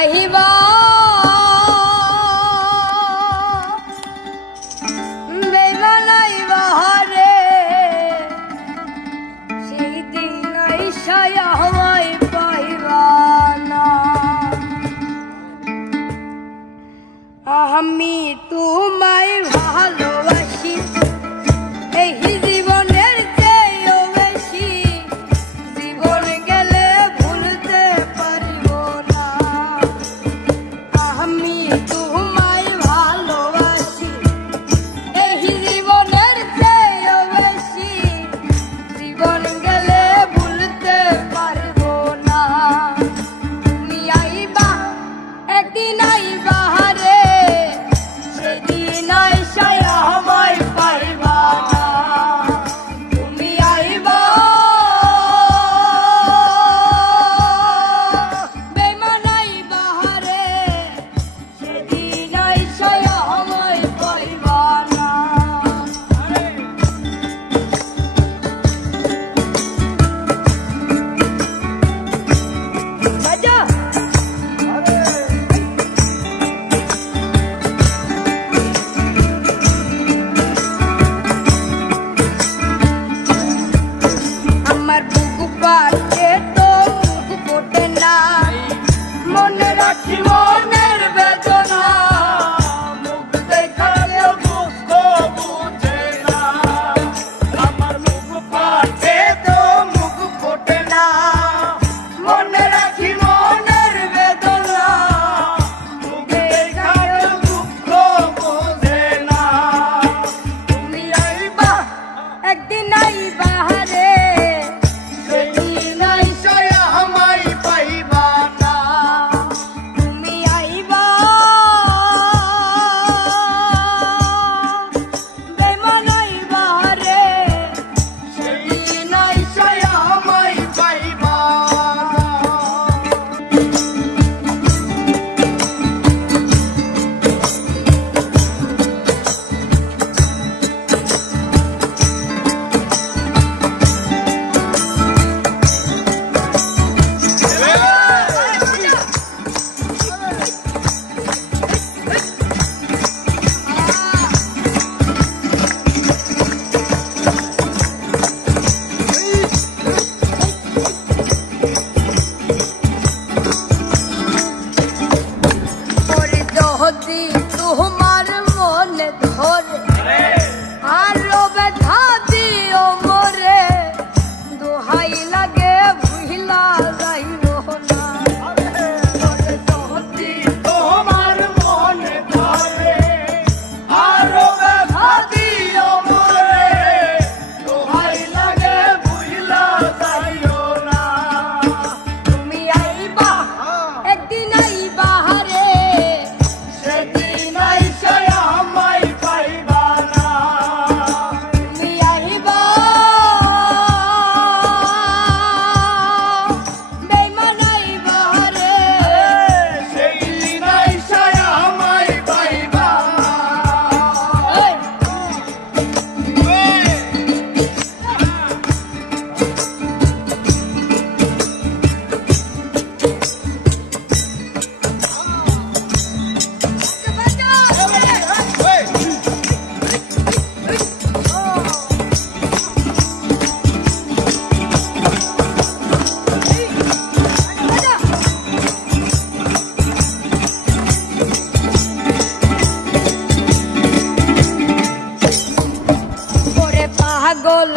পাইবা বেমানাইবা রে সেই দিন আইসায়া হওয়াই পাইবা না। আমি তোমায় ভালোবাসি এই জীবনের চেয়েও বেশি, জীবন গেলে ভুলতে পারব না। আমি তোমায় ভালোবাসি এই জীবনের চেয়েও বেশি, জীবন গেলে ভুলতে পারব না। তুমি আইবা একদিন আইবা রে সেদিন আইসায়া আমায় পাইবা না। তুমি আইবা বেমান আইবা রে সেদিন আইসায়া আমায় পাইবা না। বাজা আমার বুকু পাতে তো মুখ ফোটে না, মনে রাখি মনের বেদনা, মুখ দেখালেও দুঃখ বুঝে না। আমার মুখ পাতে তো মুখ ফোটে না, মনে রাখি মনের বেদনা, মুখ দেখালেও দুঃখ বুঝে না। তুমি আইবা একদিন আইবা রে সেদিন আইসায়া আমায় পাইবা না। তুমি আইবা বেমান আইবা রে সেদিন আইসায়া আমায় পাইবা না। ওরে যদি তোমার মনে ধরে আরো ব্যথা দিও মোরে, দোহাই লাগে ভুইলা যাইও না। ওরে যদি তোমার মনে ধরে আরো ব্যথা দিও মোরে, দোহাই লাগে ভুইলা যাইও না। তুমি আইবা একদিন আইবা রে সেদিন আইসায়া আমায় পাইবা না। তুমি আইবা বেমান আইবা রে সেদিন আইসায়া আমায় পাইবা না। ওরে পাগল